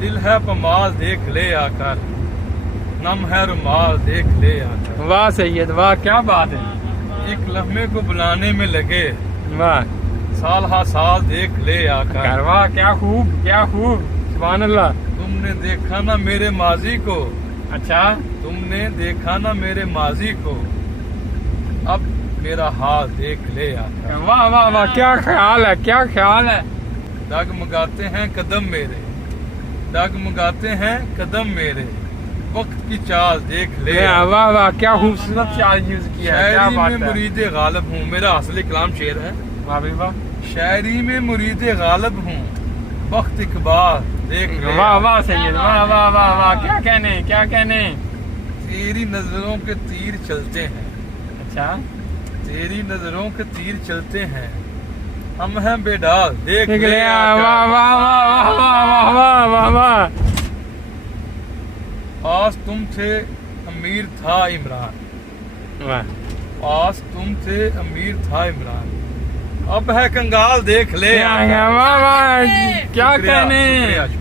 दिल है पमाल देख ले आकर, नम है रुमाल देख ले आकर। वाह सैयद वाह, क्या बात है। एक लम्हे को बुलाने में लगे, वाह साल हा साल देख ले आकर। वाह, क्या खूब क्या खूब, सुभान अल्लाह। तुमने देखा ना मेरे माजी को, अच्छा तुमने देखा ना मेरे माजी को, अब मेरा हाल देख ले आकर। वाह वाह वाह, क्या ख्याल है, क्या ख्याल है। डगमगाते हैं कदम मेरे, डगमगाते हैं कदम मेरे, वक्त की चाल देख ले। वाह वाह, क्या खूबसूरत चाल यूज किया है, क्या शायरी बात में है। मुरीद गालिब हूँ, मेरा असली कलाम शेर है। वाह भाई वाह, शायरी में मुरीद गालिब हूँ, वक्त इकबाल देख ले। वाह वाह सैयद, वाह वाह वाह वाह, क्या कहने क्या कहने। तेरी नजरों के तीर चलते हैं, अच्छा तेरी नजरों के तीर चलते हैं, हम हैं बेडाल देख देख ले ले। आकर। वाह वाह वाह वाह वाह वाह वाह वाह। आस तुम थे अमीर था इमरान, वाह आस तुम थे अमीर था इमरान, अब है कंगाल देख ले आकर। वाह वाह, क्या शुक्रिया, कहने। शुक्रिया।